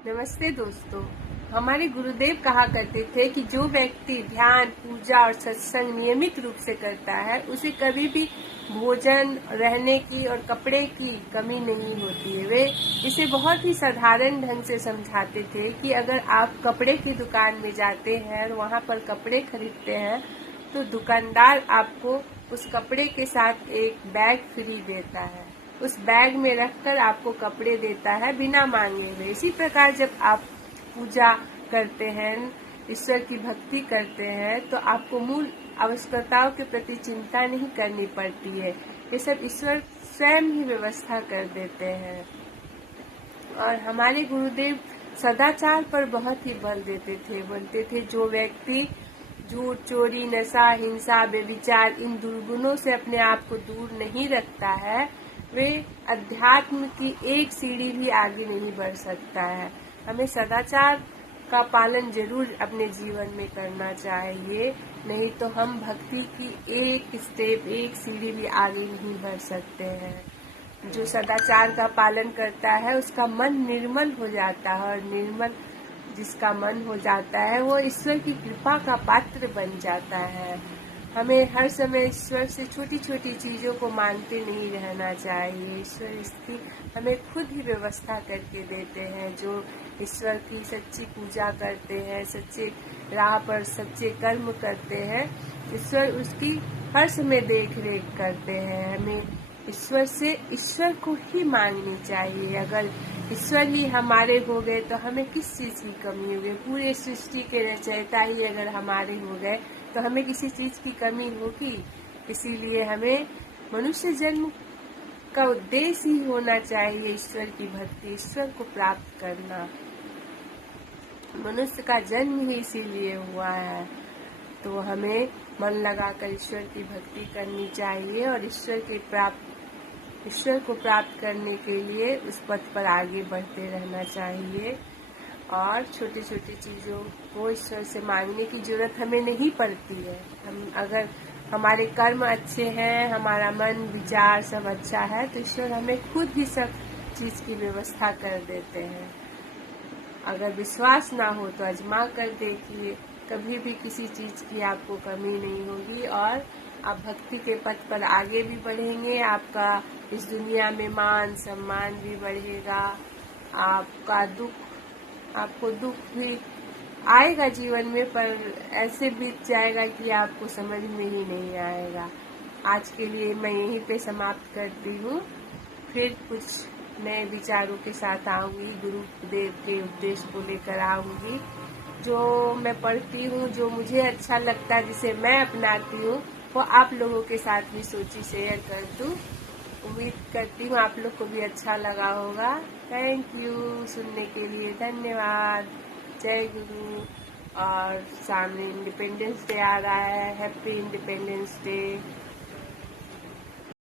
नमस्ते दोस्तों। हमारे गुरुदेव कहा करते थे कि जो व्यक्ति ध्यान, पूजा और सत्संग नियमित रूप से करता है उसे कभी भी भोजन, रहने की और कपड़े की कमी नहीं होती है। वे इसे बहुत ही साधारण ढंग से समझाते थे कि अगर आप कपड़े की दुकान में जाते हैं और वहां पर कपड़े खरीदते हैं तो दुकानदार आपको उस कपड़े के साथ एक बैग फ्री देता है। उस बैग में रखकर आपको कपड़े देता है बिना मांगे हुए। इसी प्रकार जब आप पूजा करते हैं, ईश्वर की भक्ति करते हैं तो आपको मूल आवश्यकताओं के प्रति चिंता नहीं करनी पड़ती है। ये सब ईश्वर स्वयं ही व्यवस्था कर देते हैं। और हमारे गुरुदेव सदाचार पर बहुत ही बल देते थे। बोलते थे जो व्यक्ति झूठ, चोरी, नशा, हिंसा, व्यभिचार इन दुर्गुणों से अपने आप को दूर नहीं रखता है वे अध्यात्म की एक सीढ़ी भी आगे नहीं बढ़ सकता है। हमें सदाचार का पालन जरूर अपने जीवन में करना चाहिए, नहीं तो हम भक्ति की एक स्टेप, एक सीढ़ी भी आगे नहीं बढ़ सकते हैं। जो सदाचार का पालन करता है उसका मन निर्मल हो जाता है और निर्मल जिसका मन हो जाता है वो ईश्वर की कृपा का पात्र बन जाता है। हमें हर समय ईश्वर से छोटी छोटी चीजों को मांगते नहीं रहना चाहिए। ईश्वर इसकी हमें खुद ही व्यवस्था करके देते हैं। जो ईश्वर की सच्ची पूजा करते हैं, सच्चे राह पर सच्चे कर्म करते हैं, ईश्वर उसकी हर समय देख रेख करते हैं। हमें ईश्वर से ईश्वर को ही मांगनी चाहिए। अगर ईश्वर ही हमारे हो गए तो हमें किस चीज की कमी होगी। पूरे सृष्टि के रचयिता ही अगर हमारे हो गए तो हमें किसी चीज की कमी होगी। इसीलिए हमें मनुष्य जन्म का उद्देश्य ही होना चाहिए ईश्वर की भक्ति, ईश्वर को प्राप्त करना। मनुष्य का जन्म ही इसीलिए हुआ है। तो हमें मन लगाकर ईश्वर की भक्ति करनी चाहिए और ईश्वर को प्राप्त करने के लिए उस पथ पर आगे बढ़ते रहना चाहिए। और छोटी छोटी चीजों को ईश्वर से मांगने की जरूरत हमें नहीं पड़ती है। हम अगर हमारे कर्म अच्छे हैं, हमारा मन विचार सब अच्छा है तो ईश्वर हमें खुद ही सब चीज की व्यवस्था कर देते हैं। अगर विश्वास ना हो तो आजमा कर देखिए, कभी भी किसी चीज की आपको कमी नहीं होगी और आप भक्ति के पथ पर आगे भी बढ़ेंगे। आपका इस दुनिया में मान सम्मान भी बढ़ेगा। आपको दुख भी आएगा जीवन में, पर ऐसे बीत जाएगा कि आपको समझ में ही नहीं आएगा। आज के लिए मैं यहीं पे समाप्त करती हूँ। फिर कुछ नए विचारों के साथ आऊंगी, गुरुदेव के उपदेश को लेकर आऊंगी। जो मैं पढ़ती हूँ, जो मुझे अच्छा लगता है, जिसे मैं अपनाती हूँ, वो आप लोगों के साथ भी सोची शेयर कर दूँ। उम्मीद करती हूँ आप लोग को भी अच्छा लगा होगा। थैंक यू सुनने के लिए, धन्यवाद। जय गुरु। और सामने इंडिपेंडेंस डे आ रहा है, हैप्पी इंडिपेंडेंस डे।